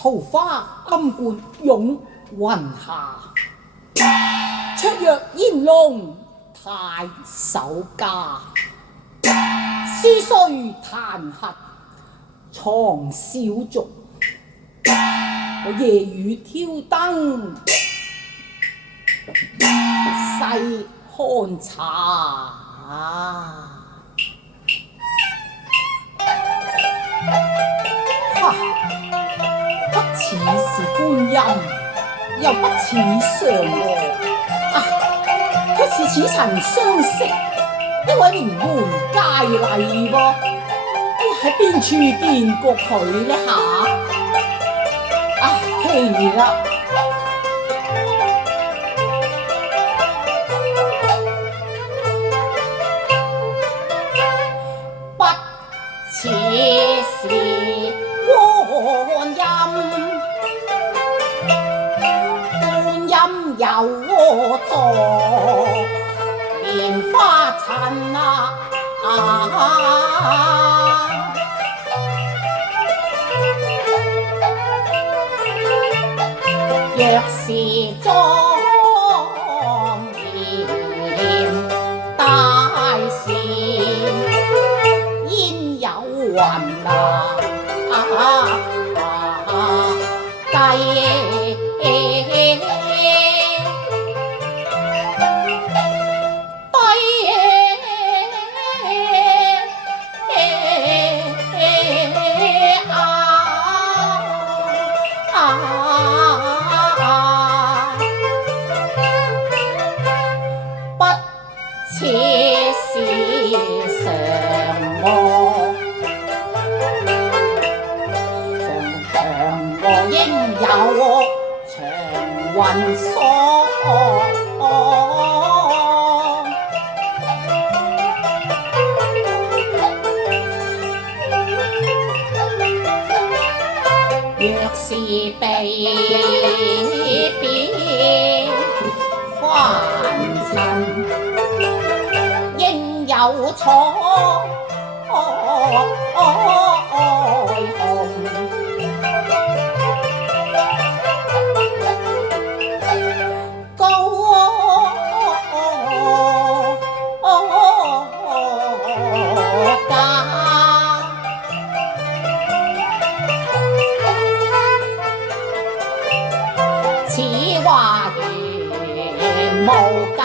桃花金冠湧雲下，綽約煙籠太守家。思緒彈劾藏小族，我夜雨挑燈細看茶。不似是觀音，又不似嫦娥，卻是似曾相識一位名門佳麗噃。喺邊處見過佢呢下？奇啦！不似是觀音有座蓮花襯若是莊嚴大善，焉有雲計似是嫦娥，嫦娥應有長雲鎖。若是被別凡塵，有彩虹，高架，似花園無價，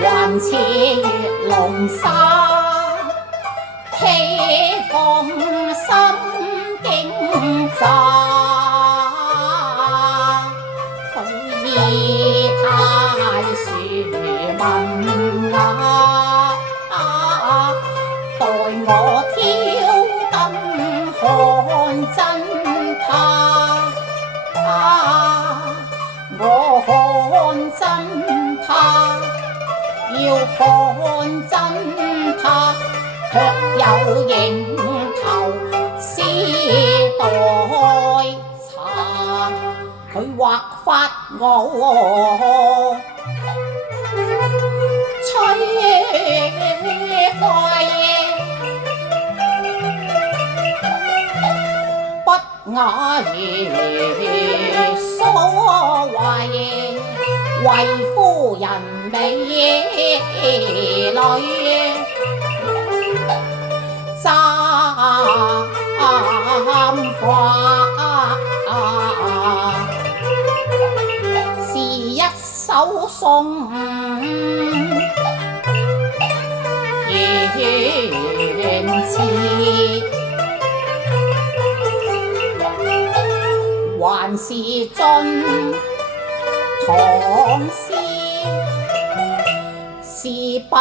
還似月龍沙，披風心境乍。佢意太殊文待我挑燈看真他。我看真他，要看真他，卻有迎頭絲待茶。佢畫法我吹開，不雅如所謂，為夫人美女簪花，是一首頌願詞，還是盡唐詩，是白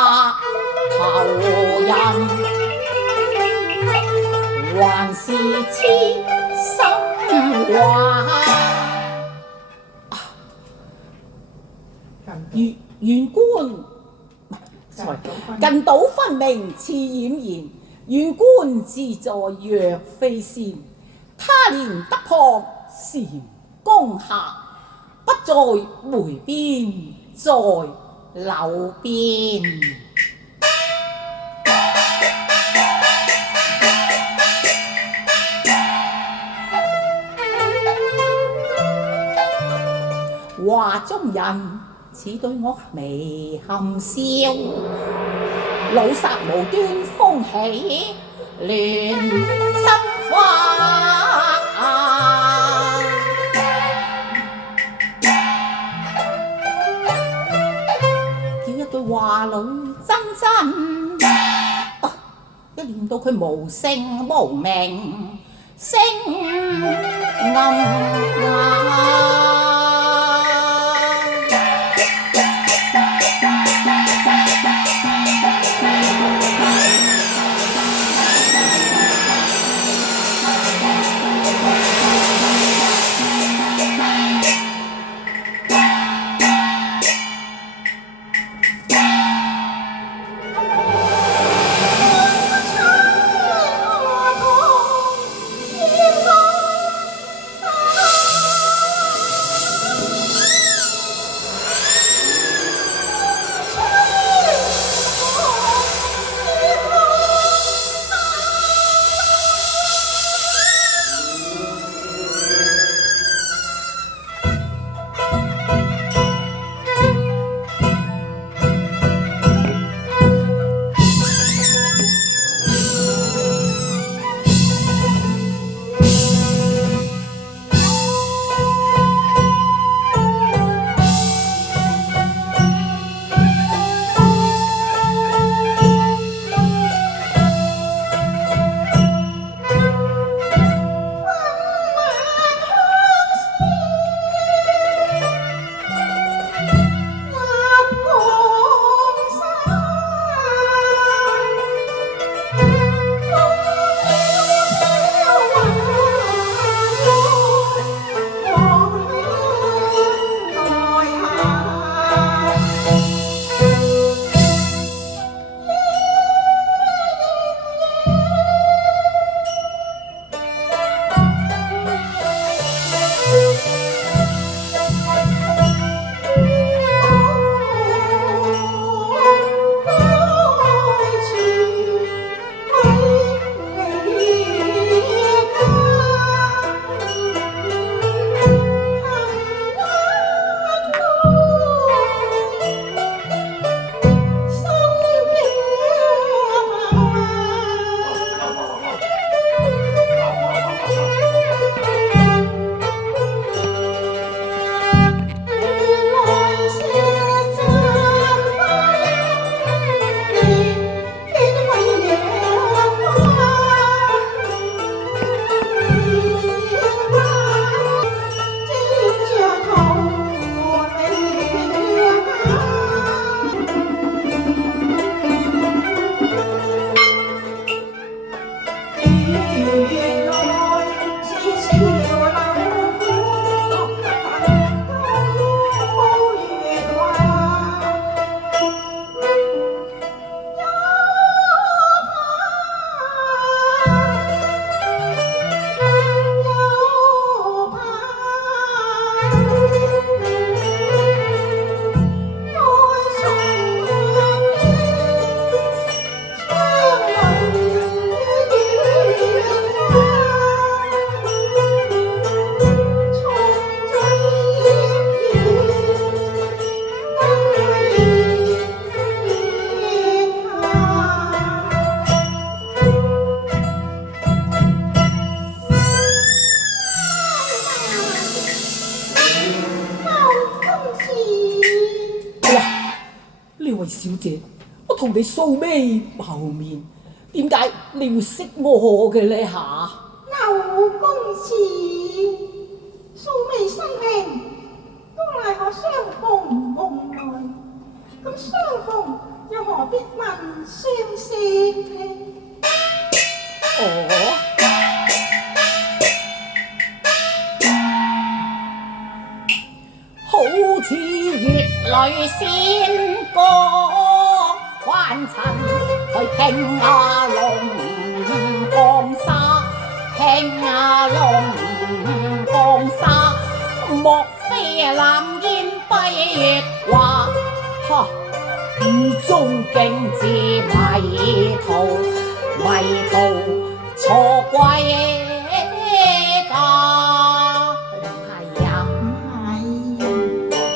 頭人，還是痴心話。縣官近島分明似儼然，縣官自在若飛仙。他年得撲禪宮客，不在梅邊在柳邊。畫中人，似對我微含笑。老殺無端風起亂心花，叫一對話裏真真，一念到佢無姓無名，聲暗啞。小姐，我同你素未謀面，點解你會識我嘅呢下？劉公子，素未生平，都賴我相逢夢內。咁相逢又何必問相識呢？哦，好似月裏仙歌還塵，去拼龍江沙，拼龍江沙，莫非藍煙蔽華？哈！雨中竟知迷途，迷途錯歸家。係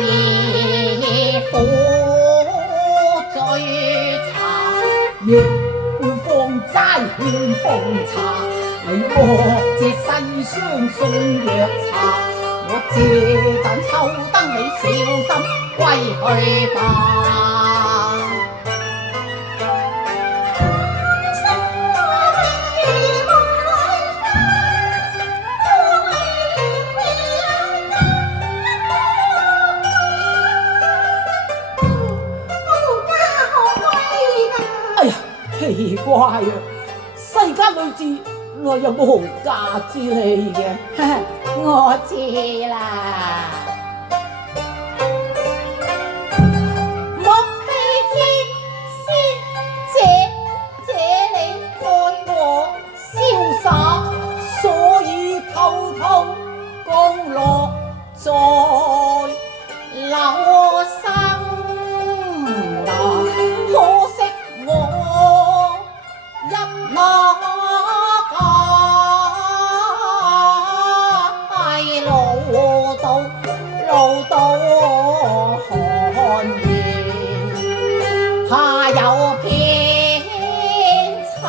以苦醉茶，亦會放齋勸奉茶。你莫借世相送藥茶，我借盞秋燈，你小心歸去吧。奇怪啊！世間女子內有無價之理嘅，我知啦。莫非天仙借你愛我瀟灑，所以偷偷降落在樓生啊！可惜我一那界老到寒言，怕有偏差。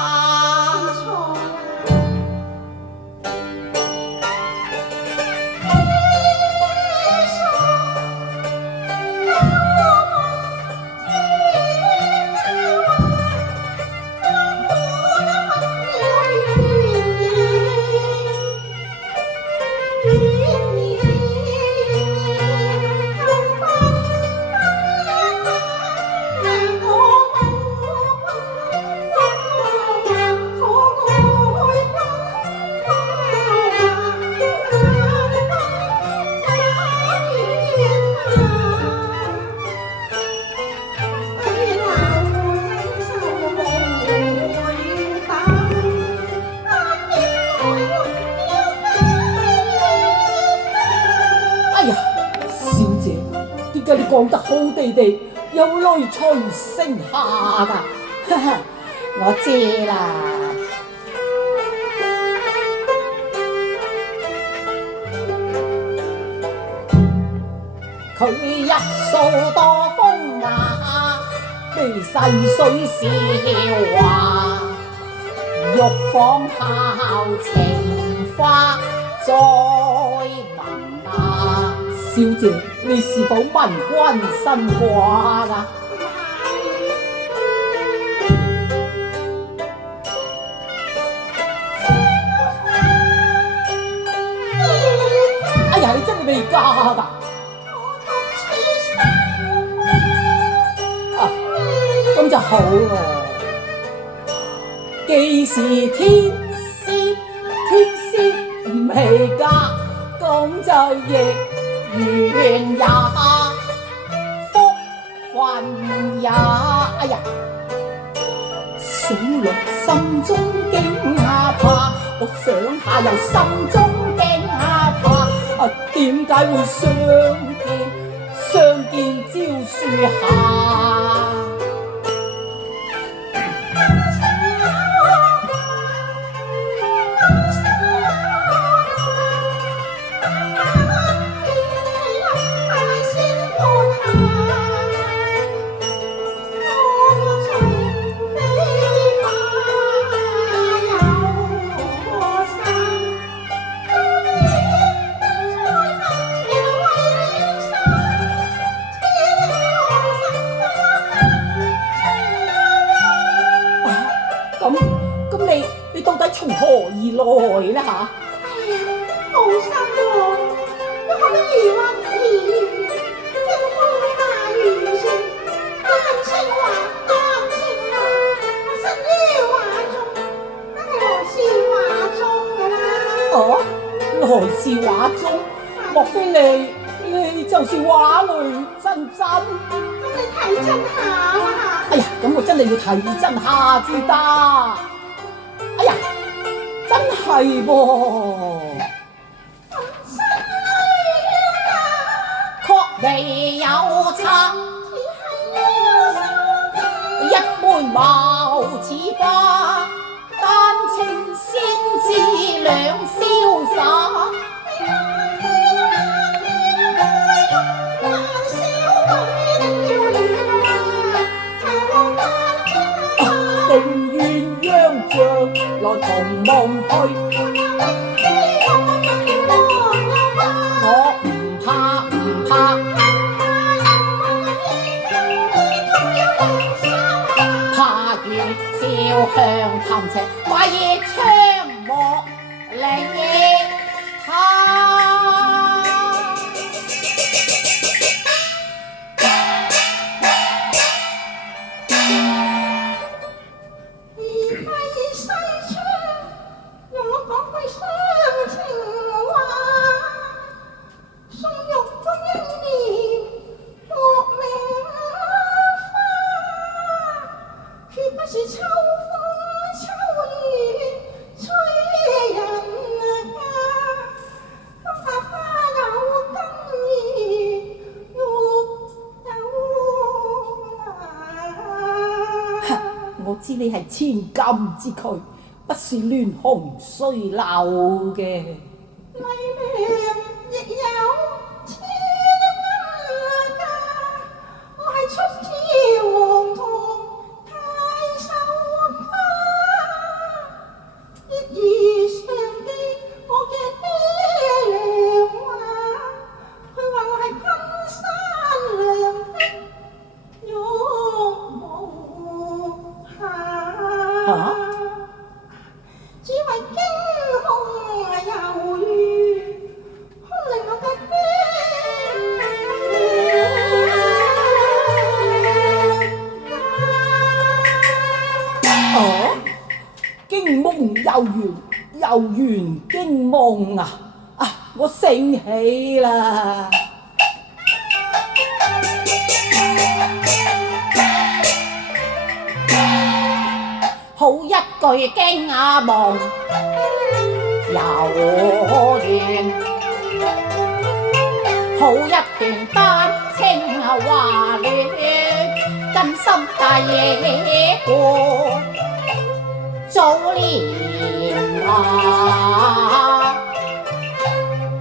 你講得好地地，有淚隨聲下噶，我知啦。佢一數多風雅，被細水笑話，欲仿效情花再聞啊！小姐，你是否聞君新話㗎？哎呀，你真係未嫁㗎？咁就好喎。既是天仙未嫁，咁就亦緣也福分也。哎呀，想落心中驚嚇怕，我想下又心中驚嚇怕。點解會相見蕉樹下？咁你到底從何而來呢？嚇？哎呀，好心喎！我覺得疑惑天大雨聲，丹青話，我身於畫中，梗係來自畫中㗎啦。哦，來自畫中，莫非你就是畫裏真？咁你睇真下啦！哎呀，咁我真係要睇真下至得。哎呀，真係噃，確未有差，一般貌似花，丹青先知兩瀟灑。來同夢去。我唔怕唔怕，怕月照向琴邪，怪熱槍莫理他。我知你係千金之軀，不是亂紅衰流嘅。麗娘亦有千金家，我係出自皇堂太守家，亦如常記我嘅爹娘話，佢話我係昆山娘的玉母下。只為驚鴻猶豫，空令我嘅驚夢又圓，又圓驚夢啊！我醒起啦。好一句驚夢又圓，好一段丹青話戀，真心大野過早年啊，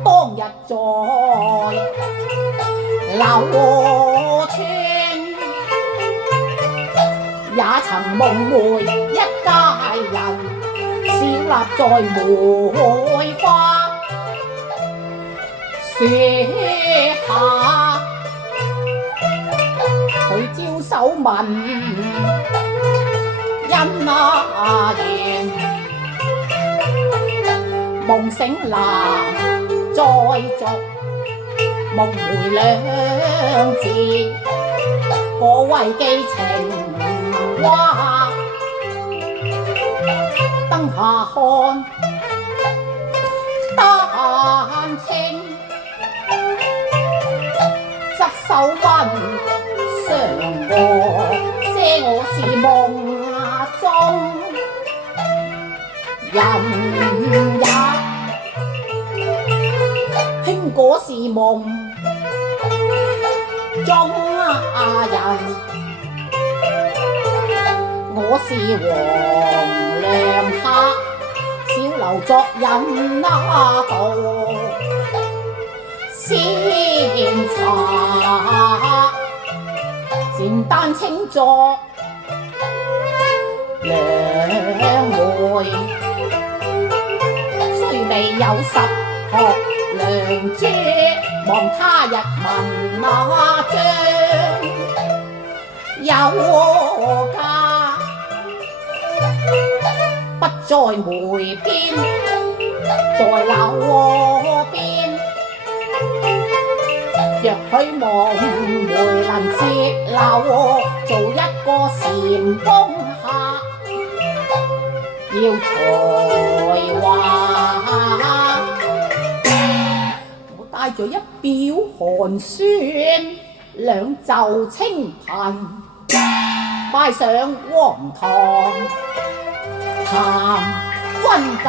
當日在柳村也曾夢回一家人，小立在梅花樹下，佢招手問因言，夢醒男再續，夢回兩字，可謂寄情話。燈下看丹青，側手問嫦娥，嗟我是夢中人也，卿果是夢中人，我是黃粱客，小樓作引道先茶，善丹青作兩回，雖未有10學良珠，望他日文章有家，不在梅邊，在柳邊。若許夢回能節流，做一個禪宮客，要才華。我帶着一表寒酸，兩袖清貧，拜上皇堂談婚嫁。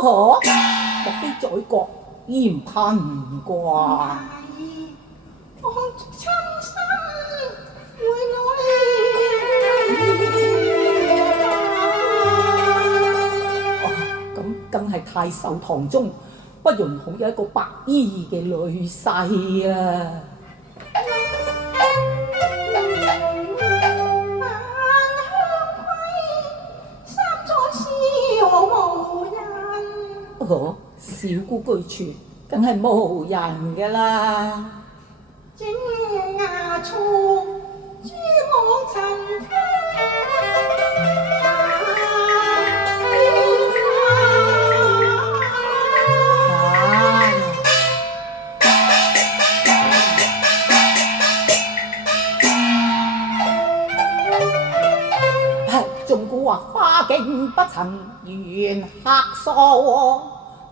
莫非在國嫌貧啩？我親身回來太守堂中不容許有一個白衣嘅女婿啊！哦，小姑居處梗係無人噶啦。正牙粗珠網塵仲古話花徑不曾緣客訴，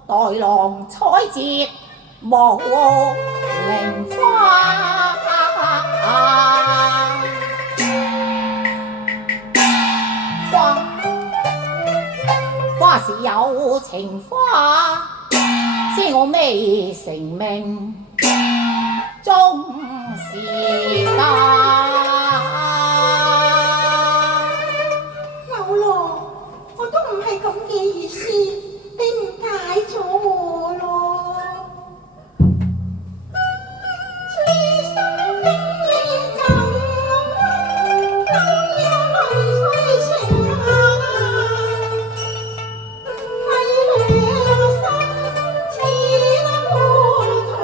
待郎採擷無菱花。花是有情花，知我未成名，終是家。我都唔係咁嘅意思，你誤解咗我咯。此生經已走，當有淚水情下，為了心似那破痛，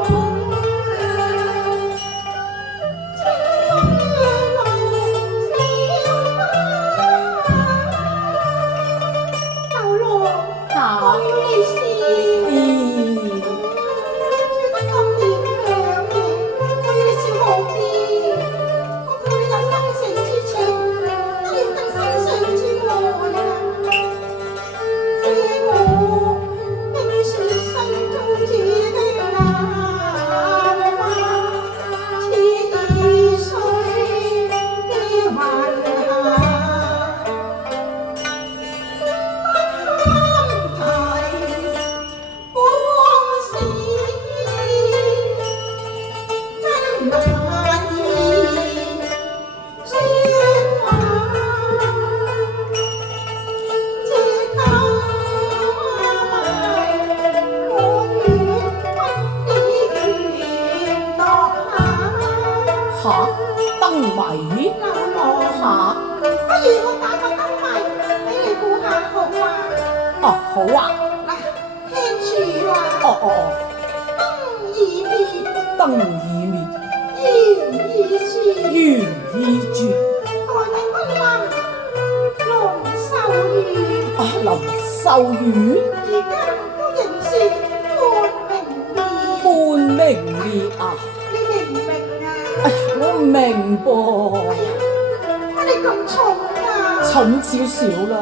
清風雨露小花。我要你笑，笑得咁勉強嘅，我要你笑好啲。我叫你有生死之情，都要得生死之愛啊！知我並是心中只的蘭花，似易碎的雲霞。燈謎嚇，不如我打個燈謎俾你估下好嗎？哦，好啊。嗱，聽住啦。燈已滅，燈已滅，緣已絕，緣已絕。待定君臨，龍秀月。林秀月。而今都仍是半明滅。半明滅啊！你明唔明啊？我唔明噃。乜你咁重啊？重少少啦。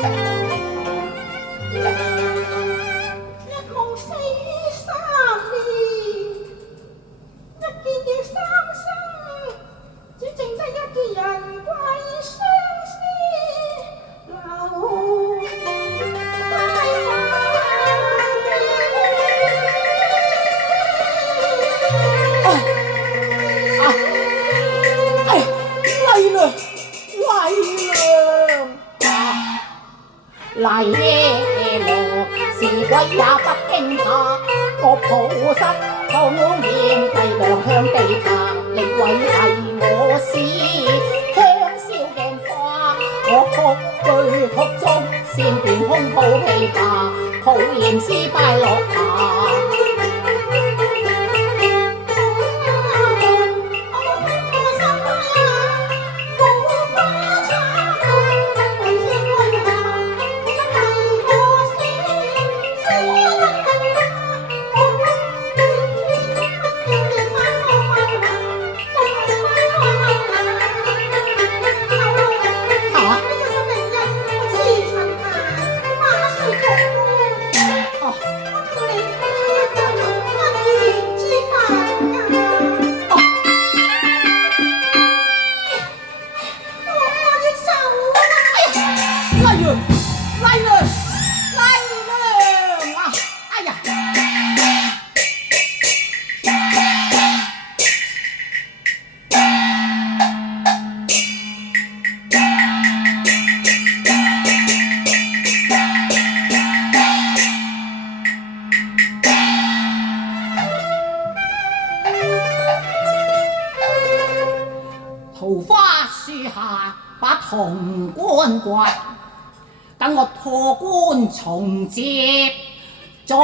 一共死3年，一見要三生，只剩得一件人貴相思留大嚟了，是鬼也不驚怕，我抱膝痛面計兩向地下，你為我是香消鏡花，我哭句哭中先變空抱琵琶，抱嚴詩拜落下。桃花樹下把潼關掘，等我託官重接再